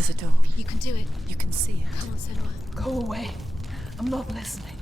There's a door. You can do it. You can see it. Come on, Senua. Go away. I'm not listening.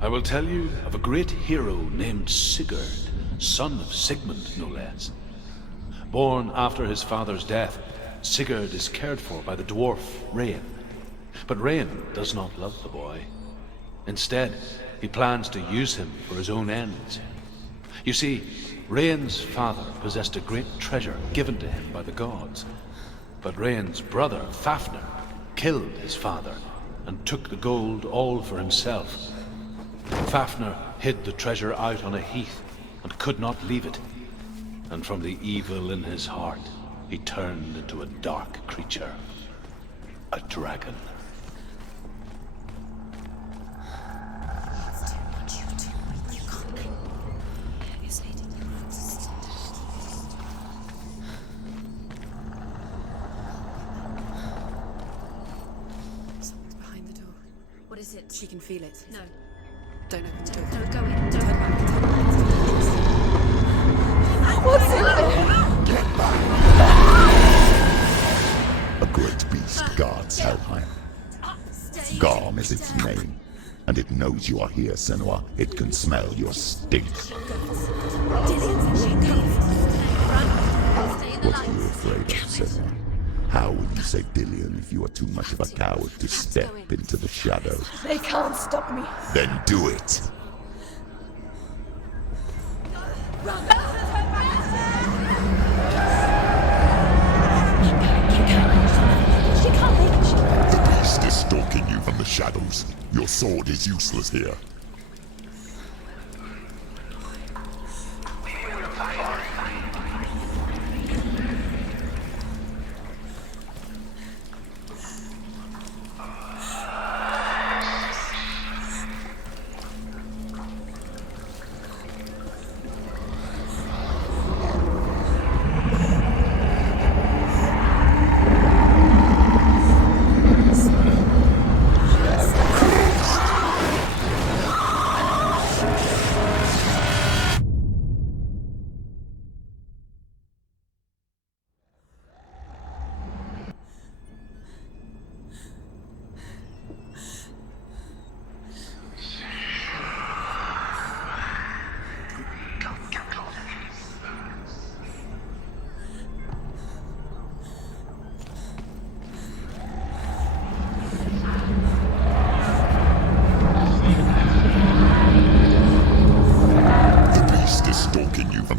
I will tell you of a great hero named Sigurd, son of Sigmund, no less. Born after his father's death, Sigurd is cared for by the dwarf Rain. But Rain does not love the boy. Instead, he plans to use him for his own ends. You see, Rain's father possessed a great treasure given to him by the gods. But Rain's brother, Fafnir, killed his father and took the gold all for himself. Fafnir hid the treasure out on a heath and could not leave it. And from the evil in his heart, he turned into a dark creature. A dragon. Someone's behind the door. What is it? She can feel it. No. Don't open the door. No, go in. Don't Turn back. What's in A great beast guards Helheim. Garm is its name, and it knows you are here, Senua. It can smell your stink. What are you afraid of, Senua? How will you say Dillion if you are too much of a coward to step into the shadows? They can't stop me. Then do it! The beast is stalking you from the shadows. Your sword is useless here.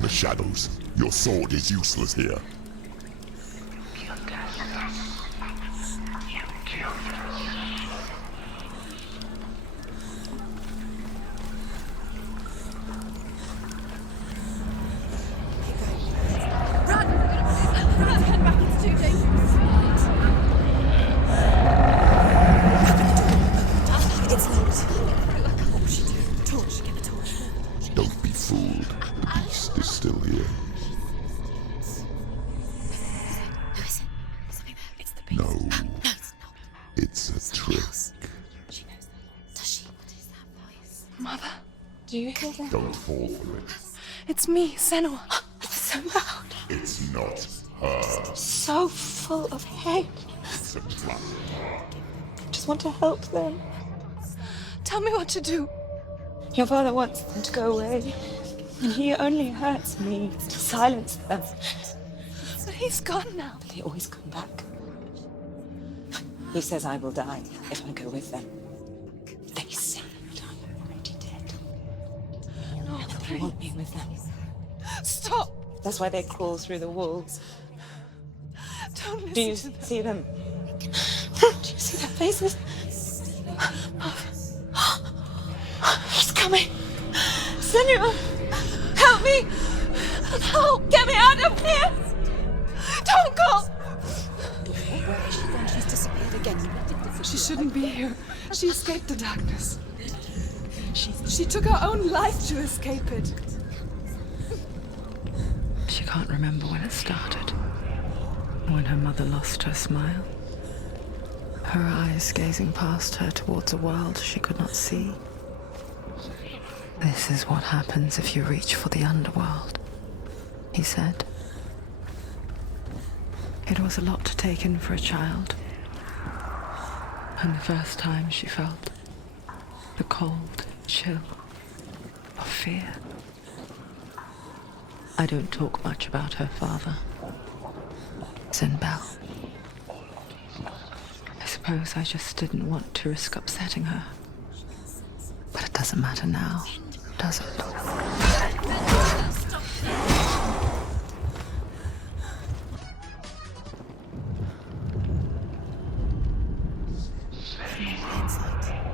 Shadows. Your sword is useless here. Don't be fooled. The beast is still here. No. It's a trick. She knows that. Does she? What is that voice? Mother, do you hear that? Don't fall for it. It's me, Senua. It's so loud. It's not her. So full of hate. It's a trap. I just want to help them. Tell me what to do. Your father wants them to go away. And he only hurts me to silence them. But he's gone now. But they always come back. He says I will die if I go with them. They say that I'm already dead. No, they want me with them. Stop! That's why they crawl through the walls. Don't listen. Do you see them? Do you see their faces? He's coming! Senua! Help me! Help! Get me out of here! Don't go! Where has she gone? She's disappeared again. She shouldn't be here. She escaped the darkness. She took her own life to escape it. She can't remember when it started. When her mother lost her smile. Her eyes gazing past her towards a world she could not see. This is what happens if you reach for the underworld, he said. It was a lot to take in for a child. And the first time she felt the cold chill of fear. I don't talk much about her father, said Belle. I suppose I just didn't want to risk upsetting her. But it doesn't matter now, does it? She has it.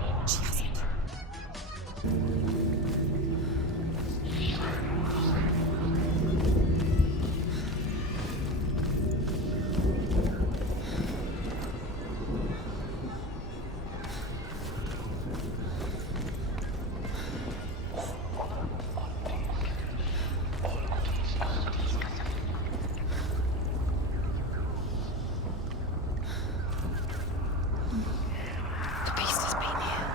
The beast has been here.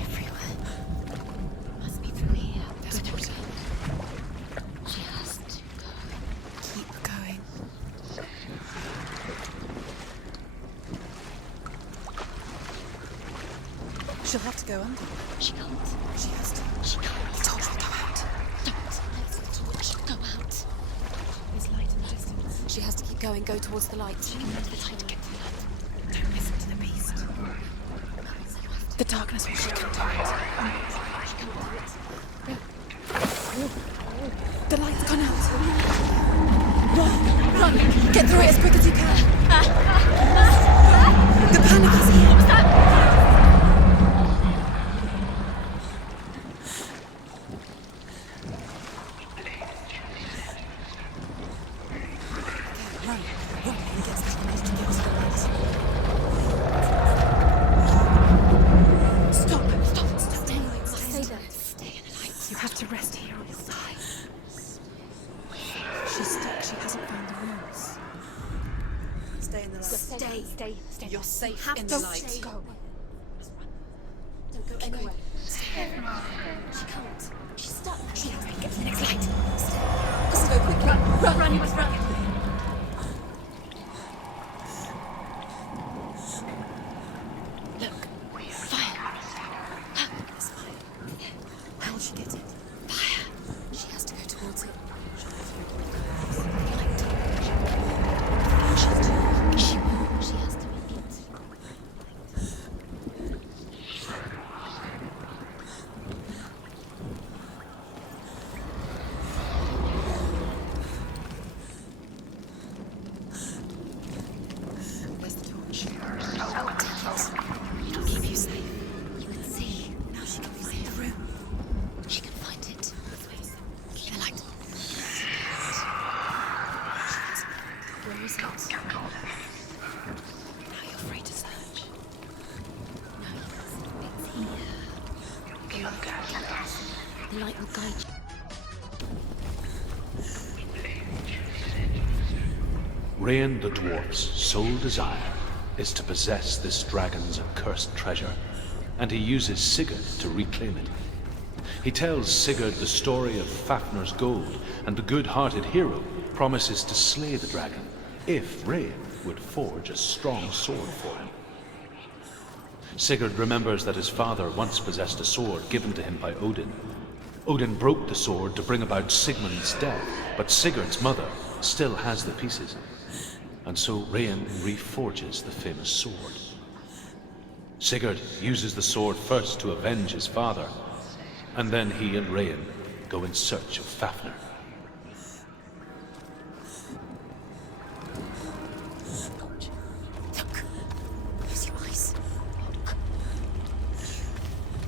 Everywhere. Must be through here. There's water. She has to go. Keep going. She'll have to go under. She can't. She has to. She can't. Told her to go out. Don't let the torch go out. There's light in the distance. She has to keep going. Go towards the light. She can let the light get to the light. Don't listen to the beast. The darkness will shut her down. She can't do it. The light's gone out. Run! Run! Get through it as quick as you can. The panic is here. Run! Run! He gets the light. He gets the light. Stop! Stop! Stay there. Stay in the light. You have to rest here on your side. She's stuck. She hasn't found the rooms. Stay in the light. Stay. You're safe Have in to the light. stay. Go. Don't go anywhere. Stay here. She can't. She's stuck. She has to get to the next light. Let's go quickly. Run, you must run. Look. Fire. It's fine. How'll she get it? Fire. She has to go towards it. She has to make it. Where's the torch? It'll keep you safe. You can see. Now she can find the room. She can find it. Keep the light. Where is it? Now you're free to search. No, it's here. The light will guide you. Rain the dwarf's sole desire is to possess this dragon's accursed treasure, and he uses Sigurd to reclaim it. He tells Sigurd the story of Fafnir's gold, and the good-hearted hero promises to slay the dragon if Rain would forge a strong sword for him. Sigurd remembers that his father once possessed a sword given to him by Odin. Odin broke the sword to bring about Sigmund's death, but Sigurd's mother still has the pieces. And so Rain reforges the famous sword. Sigurd uses the sword first to avenge his father, and then he and Rain go in search of Fafnir. Look. Use your eyes.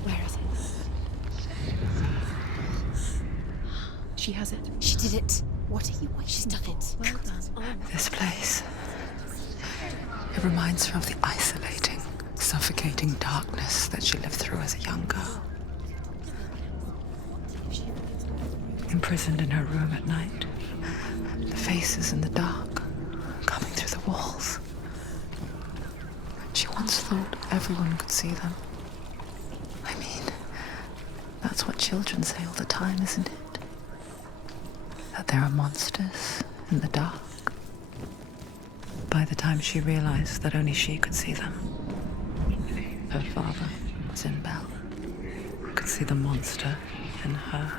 Where is it? She has it. She did it. What are you waiting She's done for? it. Well done. This place. It reminds her of the isolating, suffocating darkness that she lived through as a young girl. Imprisoned in her room at night, the faces in the dark, coming through the walls. She once thought everyone could see them. I mean, that's what children say all the time, isn't it? That there are monsters in the dark. By the time she realized that only she could see them, her father, Sinbel, could see the monster in her.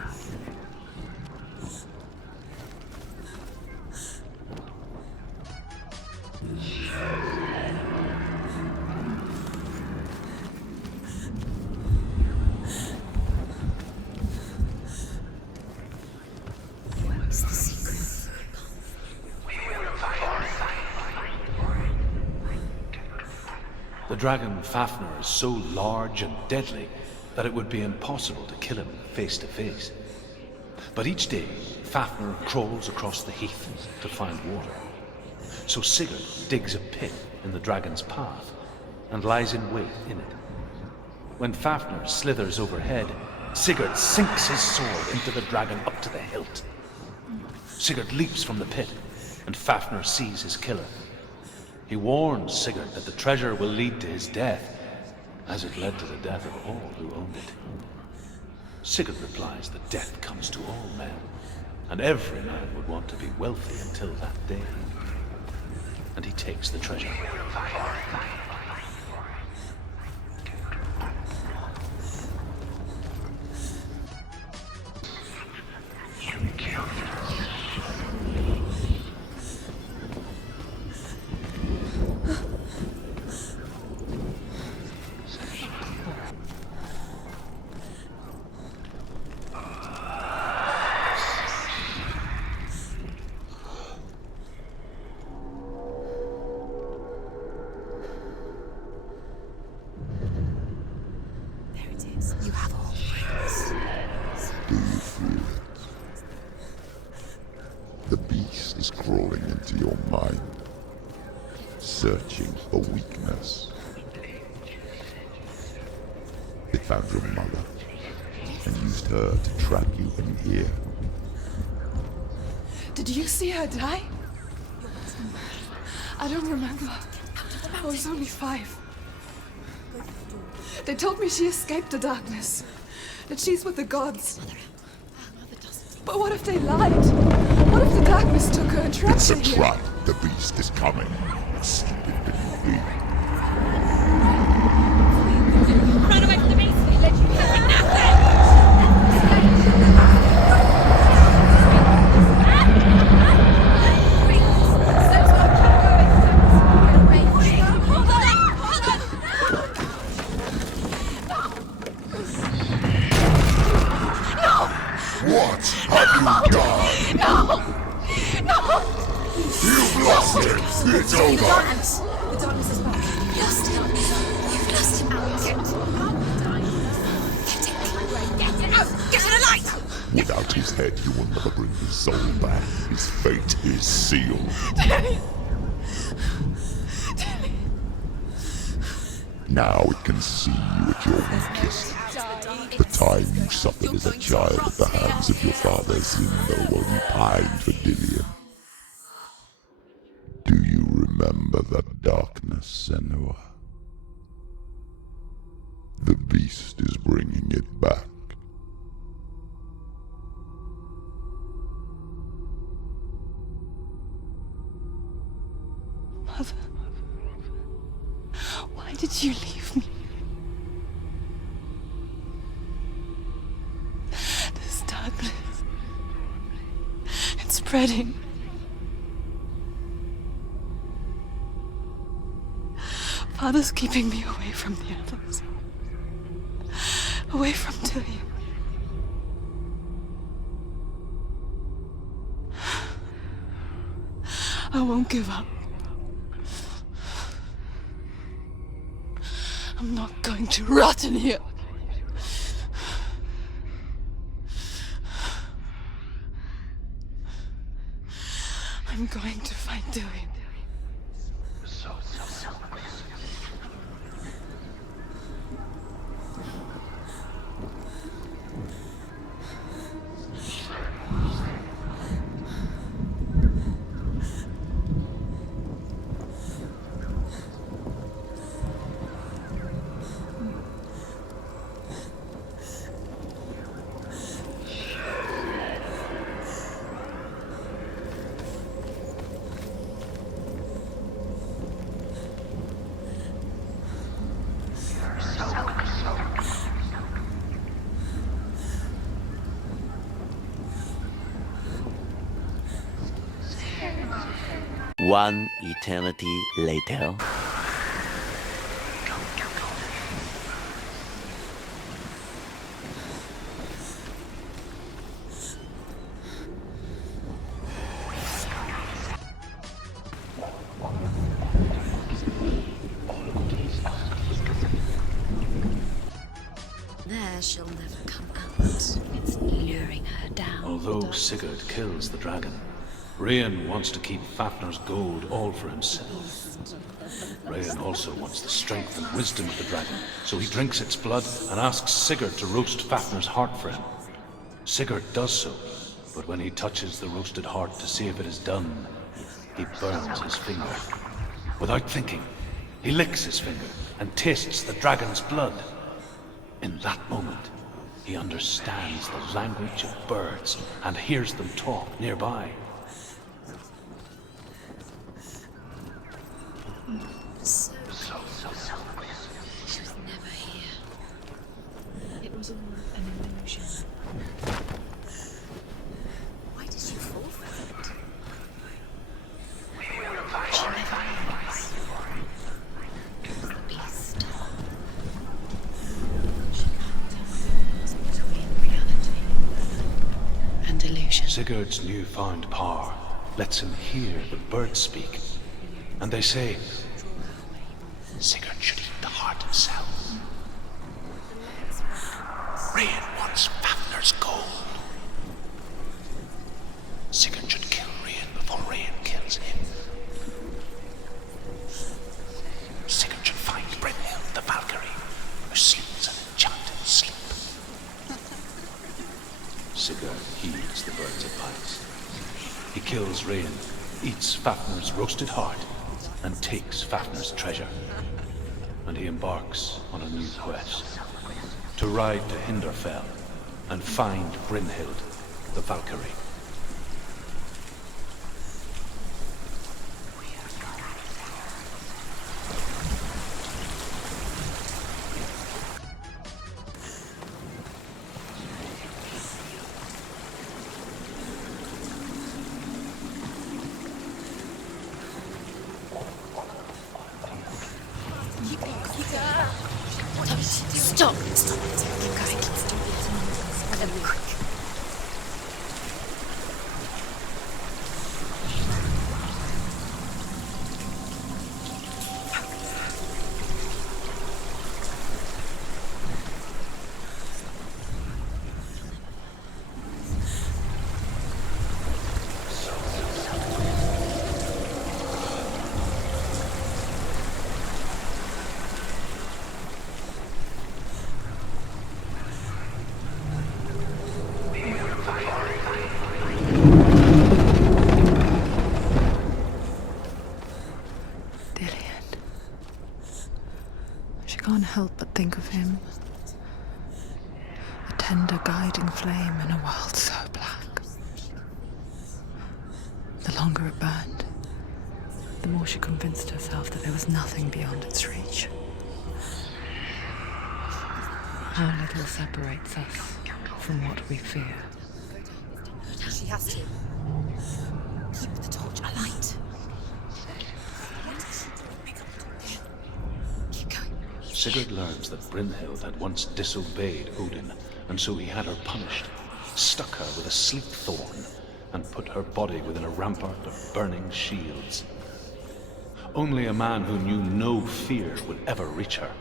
The dragon Fafnir is so large and deadly that it would be impossible to kill him face to face. But each day, Fafnir crawls across the heath to find water. So Sigurd digs a pit in the dragon's path and lies in wait in it. When Fafnir slithers overhead, Sigurd sinks his sword into the dragon up to the hilt. Sigurd leaps from the pit, and Fafnir sees his killer. He warns Sigurd that the treasure will lead to his death, as it led to the death of all who owned it. Sigurd replies that death comes to all men, and every man would want to be wealthy until that day. And he takes the treasure. You have all friends. Do you feel it? The beast is crawling into your mind, searching for weakness. It found your mother and used her to trap you in here. Did you see her die? I don't remember. I was only 5. They told me she escaped the darkness, that she's with the gods. But what if they lied? What if the darkness took her and trapped It's her a here? trap. The beast is coming. Stupid little thing. Run away from the beast! He led you here for nothing! What have you done? No! You've lost it. It's over. The darkness is back. You've lost him. You've lost him. Get it out! Get to the light! Without his head, you will never bring his soul back. His fate is sealed. Now it can see you at your weakest. The time you suffered as a child at the hands of your father Sinbel while you pined for Dillion. Do you remember that darkness, Senua? The beast is bringing it back. Mother, why did you leave me? This darkness, it's spreading. Father's keeping me away from the others. Away from Dillion. I won't give up. I'm not going to rot in here. I'm going to find Dillion. One eternity later. There she'll never come out. It's luring her down. Although Sigurd kills the dragon, Rain wants to keep Fafnir's gold all for himself. Rain also wants the strength and wisdom of the dragon, so he drinks its blood and asks Sigurd to roast Fafnir's heart for him. Sigurd does so, but when he touches the roasted heart to see if it is done, he burns his finger. Without thinking, he licks his finger and tastes the dragon's blood. In that moment, he understands the language of birds and hears them talk nearby. So she was never here. It was all an illusion. Why did she fall for it? She never was. It was the beast. She can't tell the difference between reality and illusion. Sigurd's newfound power lets him hear the birds speak, and they say, Sigurd should eat the heart himself. Rain wants Fafnir's gold. Sigurd should kill Rain before Rain kills him. Sigurd should find Brynhild the Valkyrie, who sleeps an enchanted sleep. Sigurd heeds the bird's advice. He kills Rain, eats Fafnir's roasted heart, and takes Fafnir's treasure. And he embarks on a new quest, to ride to Hinderfell and find Brynhild the Valkyrie. Stop! Stop it! Keep going. Let's do it. And quick. Can't help but think of him. A tender guiding flame in a world so black. The longer it burned, the more she convinced herself that there was nothing beyond its reach. How little separates us from what we fear. She has to. Keep the torch alight. Sigurd learns that Brynhild had once disobeyed Odin, and so he had her punished, stuck her with a sleep thorn, and put her body within a rampart of burning shields. Only a man who knew no fear would ever reach her.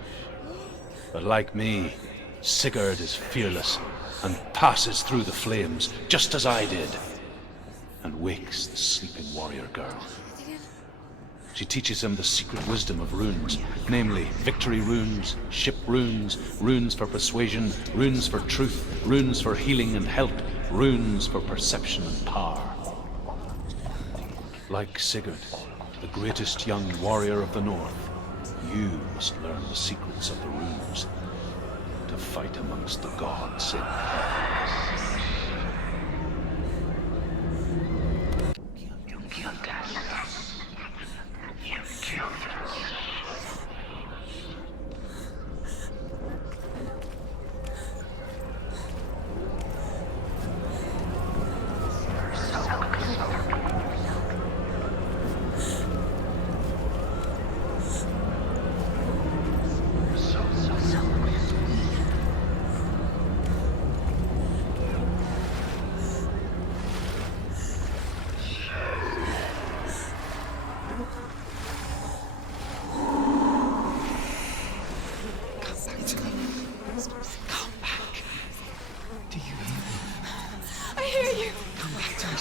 But like me, Sigurd is fearless and passes through the flames, just as I did, and wakes the sleeping warrior girl. She teaches him the secret wisdom of runes, namely victory runes, ship runes, runes for persuasion, runes for truth, runes for healing and help, runes for perception and power. Like Sigurd, the greatest young warrior of the North, you must learn the secrets of the runes to fight amongst the gods in hell.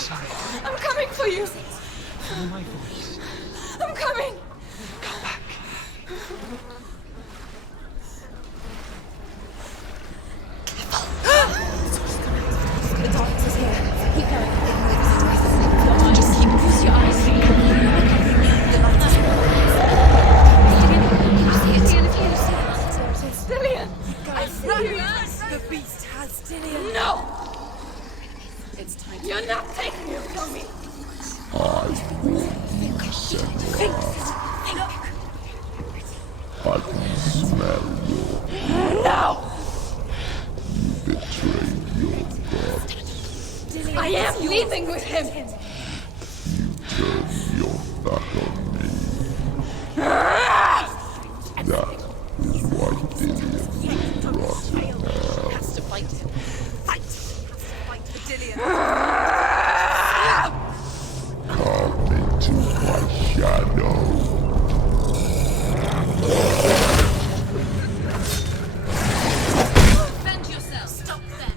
listen. I'm coming for you. Follow my voice. I'm coming. Come back. The darkness is here. Keep going. Just keep close your eyes. The light is here. You see it? Dillian, if you see it. There it is. Dillian! I see you. The beast has Dillian. No! It's time. You're not taking it from me! Think. I can smell your No! betrayed your god. Dillian, I am leaving with him! Turn your back on me. That is why Dillian will rot in hell. has to fight him. Fight! Fight for Dillian. Come into my shadow. Defend yourself. Stop them.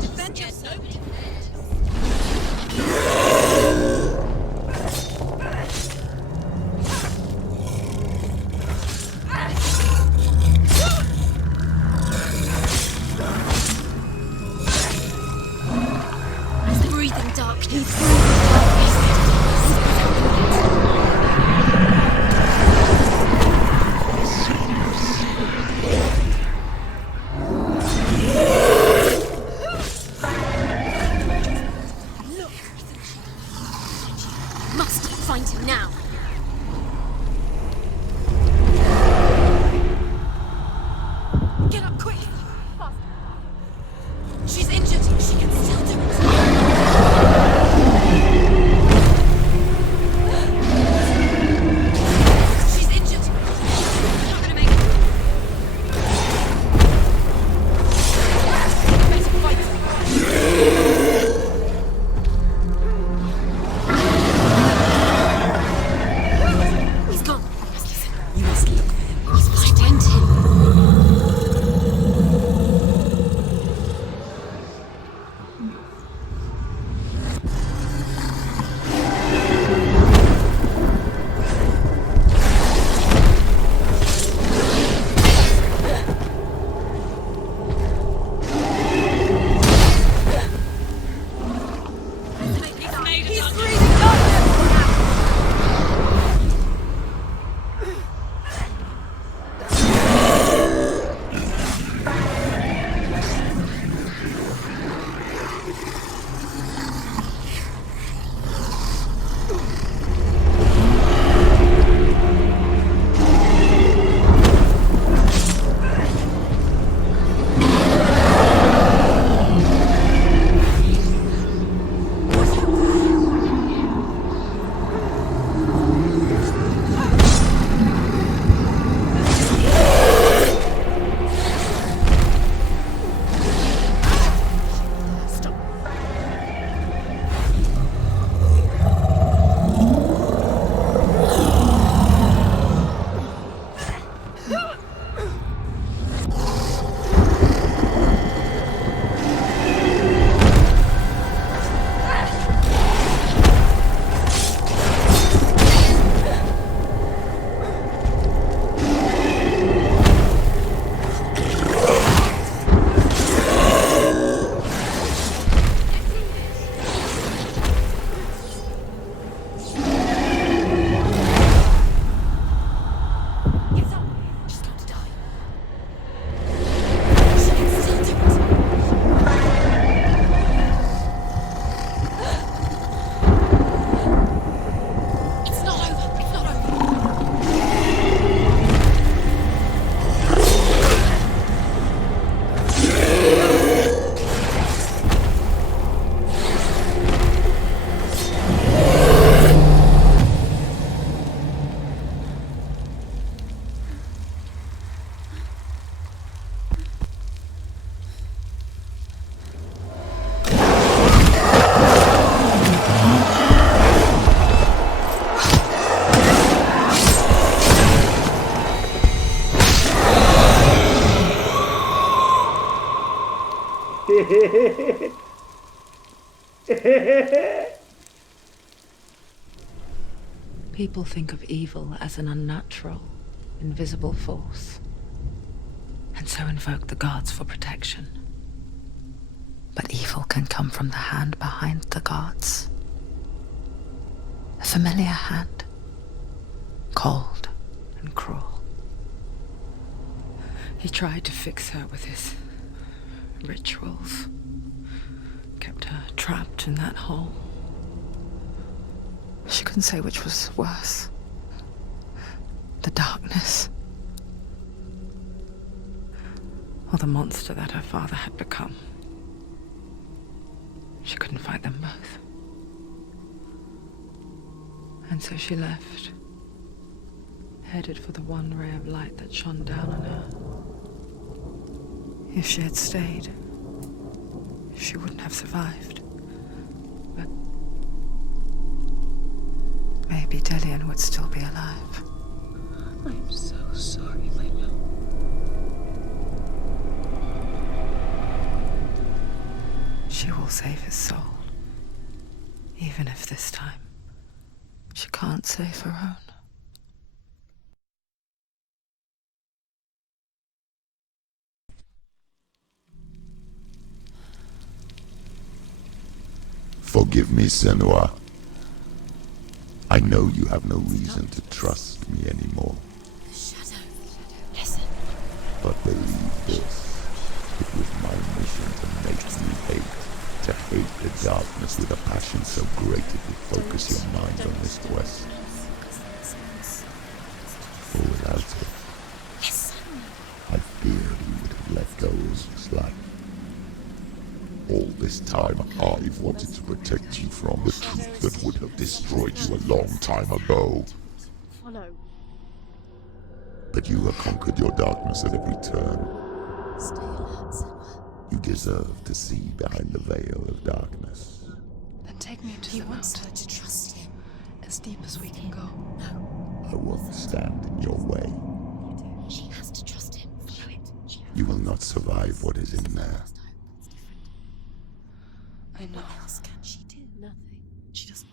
Defend yourself. He's breathing darkness. Look. Must find him now. Get up quick. She's injured. She can still do it. She's injured. Not gonna make it. Better fight. People think of evil as an unnatural, invisible force, and so invoke the gods for protection. But evil can come from the hand behind the gods. A familiar hand, cold and cruel. He tried to fix her with his rituals, kept her trapped in that hole. She couldn't say which was worse. The darkness, or the monster that her father had become. She couldn't fight them both. And so she left, headed for the one ray of light that shone down on her. If she had stayed, she wouldn't have survived. But maybe Delian would still be alive. I'm so sorry, my love. She will save his soul. Even if this time she can't save her own. Forgive me, Senua. I know you have no reason to trust me anymore. The shadow. Listen. But believe this. It was my mission to make you hate. To hate the darkness with a passion so great it would focus your mind on this quest. For without it, I feared you would have let go of this life. All this time, I've wanted to protect you from the truth that would have destroyed you a long time ago. Follow. But you have conquered your darkness at every turn. Stay alert, Senua. You deserve to see behind the veil of darkness. Then take me to He the wants mountain, her to trust him. as deep as we can go. I won't stand in your way. She has to trust him. Follow it. You will not survive what is in there. I know. What else can she do? Nothing. She doesn't.